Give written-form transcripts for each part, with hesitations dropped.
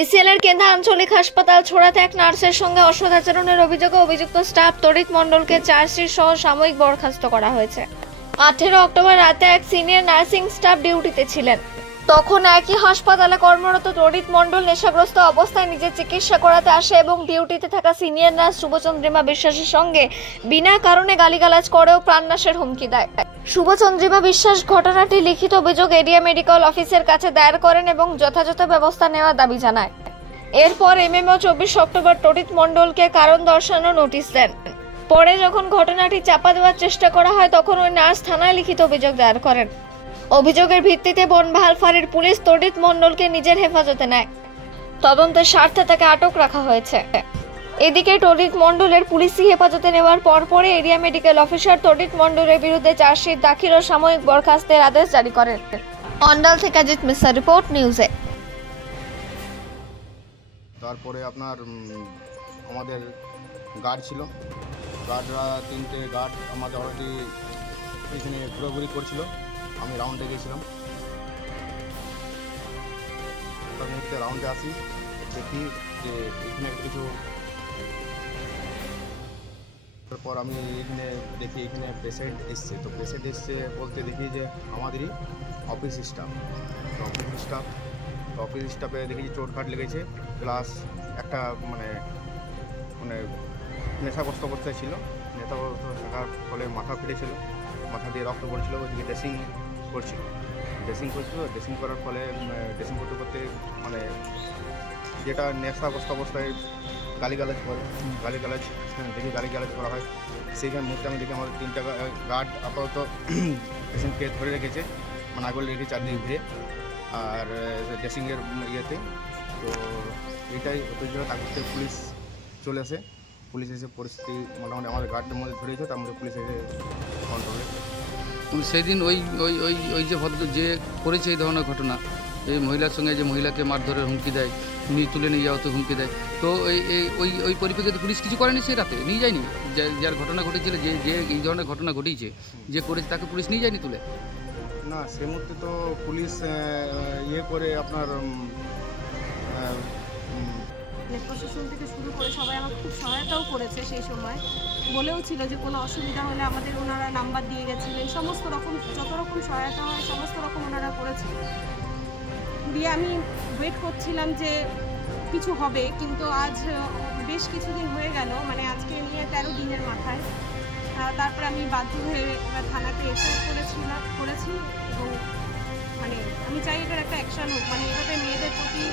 ইসিএলের কেন্দা আঞ্চলিক হাসপাতাল ছোড়াতে এক নার্সের সঙ্গে অসদাচরণের অভিযোগে অভিযুক্ত স্টাফ তড়িৎ মণ্ডলকে চার্জশিট সহ সাময়িক বরখাস্ত করা হয়েছে। 18 অক্টোবর রাতে এক সিনিয়র নার্সিং স্টাফ ডিউটিতে ছিলেন। তখন একই হাসপাতালে কর্মরত তড়িৎ মণ্ডল নেশাগ্রস্ত অবস্থায় নিজের চিকিৎসা করাতে আসে এবং ডিউটিতে থাকা সিনিয়র নার্স শুভচন্দ্রিমা বিশ্বাসের সঙ্গে বিনা কারণে গালিগালাজ করেও প্রাণনাশের হুমকি দেয়। শুভচন্দ্রিমা বিশ্বাস ঘটনাটি লিখিত অভিযোগ এরিয়া মেডিকেল অফিসের কাছে দায়ের করেন এবং যথাযথ ব্যবস্থা নেওয়ার দাবি জানায়। এরপর এমএমও 24 অক্টোবর তড়িৎ মণ্ডলকে কারণ দর্শানোর নোটিশ দেন। পরে যখন ঘটনাটি চাপা দেওয়ার চেষ্টা করা হয় তখন ওই নার্স থানায় লিখিত অভিযোগ দায়ের করেন। অভিযোগের ভিত্তিতে বনবহাল ফাঁড়ির পুলিশ তড়িৎ মণ্ডলকে নিজের হেফাজতে নেয়। তদন্তের স্বার্থে তাকে আটক রাখা হয়েছে। এদিকে তড়িৎ মণ্ডলের পুলিশি হেফাজতে নেওয়ার পরপরই এরিয়া মেডিকেল অফিসার তড়িৎ মণ্ডলের বিরুদ্ধে চার্জশিট দাখিল ও সাময়িক বরখাস্তের আদেশ জারি করেন। অন্ডাল থেকে অজিত মিশ্রা, রিপোর্ট নিউজে। তারপরে আপনার আমাদের গার্ড ছিল, গার্ডরা 3টে গার্ড আমাদের অলরেডি এখানে ঘোরাঘুরি করছিল। আমি রাউন্ডে গিয়েছিলাম, তার মুহূর্তে রাউন্ডে আসি, দেখি যে এখানে কিছু, তারপর আমি এখানে দেখি এখানে পেশেন্ট এসছে। তো পেশেন্ট এসছে বলতে দেখি যে আমাদেরই অফিস স্টাফ। তো অফিস স্টাফে দেখি যে চোটঘাট লেগেছে, প্লাস একটা মানে নেশাগ্রস্ত অবস্থায় ছিল। নেশাগ্রস্ত থাকার ফলে মাথা ফেটেছিল, মাথা দিয়ে রক্ত পড়ছিল। ওইদিকে ড্রেসিং করছিল, ড্রেসিং করার ফলে ড্রেসিং করতে মানে যেটা নেশাগ্রস্ত অবস্থায় গালিগালাজ করা হয়। সেইখানে মুহূর্তে আমি দেখি আমাদের 3টা গার্ড আপাতত পেশেন্টকে ধরে রেখেছে, মানে আগলে রেখে চারদিকে ঘিরে, আর ড্রেসিংয়ের ইয়েতে। তো এটাই অতিরিক্ত তারপর পুলিশ চলে আসে। পুলিশ এসে পরিস্থিতি মোটামুটি আমাদের গার্ডের মধ্যে ধরেছে, তার মধ্যে পুলিশ এসে কন্ট্রোলে। সেই দিন ওই যে ভদ্র যে করেছে এই ধরনের ঘটনা, এই মহিলার সঙ্গে যে মহিলাকে মারধরের হুমকি দেয়, তুলে নিয়ে যাওয়াতে হুমকি দেয়, তো ওই পরিপ্রেক্ষিতে পুলিশ কিছু করেনি? সেই রাতে নিয়ে যায়নি? যার ঘটনা ঘটেছিল, যে এই ধরনের ঘটনা ঘটিয়েছে, যে করেছে তাকে পুলিশ নিয়ে যায়নি তুলে? না, সে মুহূর্তে তো পুলিশ ইয়ে করে আপনার প্রশাসন থেকে শুরু করে সবাই আমার খুব সহায়তাও করেছে। সেই সময় বলেও ছিল যে কোনো অসুবিধা হলে আমাদের ওনারা নাম্বার দিয়ে গেছিলেন। সমস্ত রকম যত রকম সহায়তা হয় সমস্ত রকম ওনারা করেছিলেন। দিয়ে আমি ওয়েট করছিলাম যে কিছু হবে, কিন্তু আজ বেশ কিছুদিন হয়ে গেল, মানে আজকে নিয়ে 13 দিনের মাথায়। তারপরে আমি বাধ্য হয়ে এবার থানাতে এফআইআর করেছি এবং মানে আমি চাই এটার একটা অ্যাকশন হোক। মানে এভাবে মেয়েদের প্রতি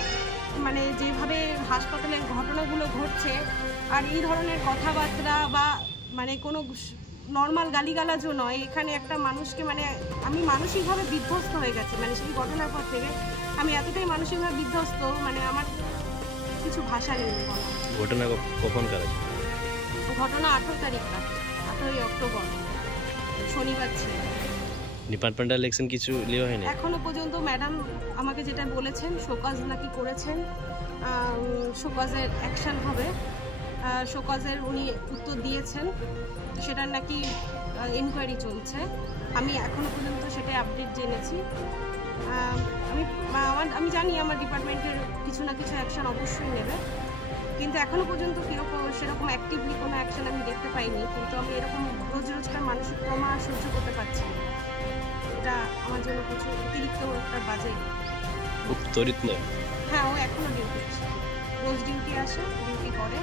মানে যেভাবে হাসপাতালের ঘটনাগুলো ঘটছে, আর এই ধরনের কথাবার্তা বা মানে কোনো নর্মাল গালিগালাজও নয়, এখানে একটা মানুষকে মানে আমি মানসিকভাবে বিধ্বস্ত হয়ে গেছি। মানে সেই ঘটনার পর থেকে আমি এতটাই মানসিকভাবে বিধ্বস্ত, মানে আমার কিছু ভাষা নেই বলা। ঘটনা কখনকার? ঘটনা 18 তারিখ রাতে, 18 অক্টোবর শনিবার ছিল। ডিপার্টমেন্টাল ইলেকশন কিছু নেওয়া হয়নি এখনো পর্যন্ত। ম্যাডাম আমাকে যেটা বলেছেন, শোকজ নাকি করেছেন, শোকজের অ্যাকশন হবে, শোকজের উনি উত্তর দিয়েছেন, সেটার নাকি ইনকোয়ারি চলছে। আমি এখনো পর্যন্ত সেটাই আপডেট জেনেছি। আমি জানি আমার ডিপার্টমেন্টের কিছু না কিছু অ্যাকশন অবশ্যই নেবে, কিন্তু এখনো পর্যন্ত কীরকম সেরকম অ্যাক্টিভলি কোনো অ্যাকশন আমি দেখতে পাইনি। কিন্তু আমি এরকম রোজকার মানসিক ট্রমা সহ্য করতে পারছি না। এটা আমার জন্য প্রচুর অতিরিক্ত একটা বাজে। হ্যাঁ, ও এখনো ডিউটি আসে, রোজ ডিউটি আসে, ডিউটি করে।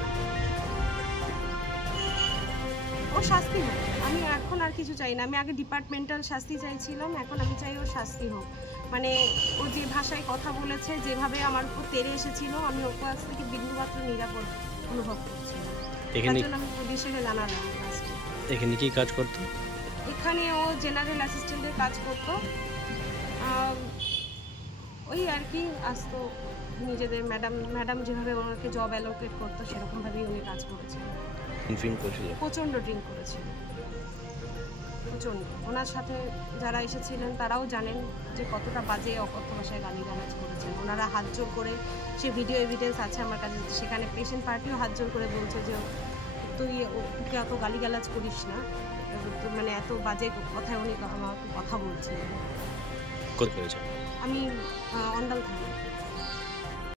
ও শাস্তি হোক, আমি এখন আর কিছু চাই না। আমি আগে ডিপার্টমেন্টাল শাস্তি চাইছিলাম, এখন আমি চাই ওর শাস্তি হোক। মানে ও যে ভাষায় কথা বলেছে, যেভাবে আমার উপর তেড়ে এসেছিল, আমি ওর কাছ থেকে বিন্দুমাত্র নিরাপদ অনুভব করছি। তার জন্য আমি পুলিশকে জানালাম। এখানে কি কাজ করতো? এখানে ও জেনারেল অ্যাসিস্ট্যান্টের কাজ করতো। ওই আর কি আসতো, নিজেদের ম্যাডাম যেভাবে ওনাকে জব অ্যালোকেট করতো সেরকমভাবেই উনি কাজ করেছিলেন। প্রচণ্ড ড্রিঙ্ক করেছিল, প্রচণ্ড। ওনার সাথে যারা এসেছিলেন তারাও জানেন যে কতটা বাজে অকথ্য ভাষায় গালিগালাজ করেছেন। ওনারা হাত জোর করে, সে ভিডিও এভিডেন্স আছে আমার কাছে, সেখানে পেশেন্ট পার্টিও হাত জোর করে বলছে যে তুই ওকে এত গালিগালাজ করিস না, মানে এত বাজে কথায় উনি আমাকে কথা বলছিলেন। আমি অন্ডাল থাকি।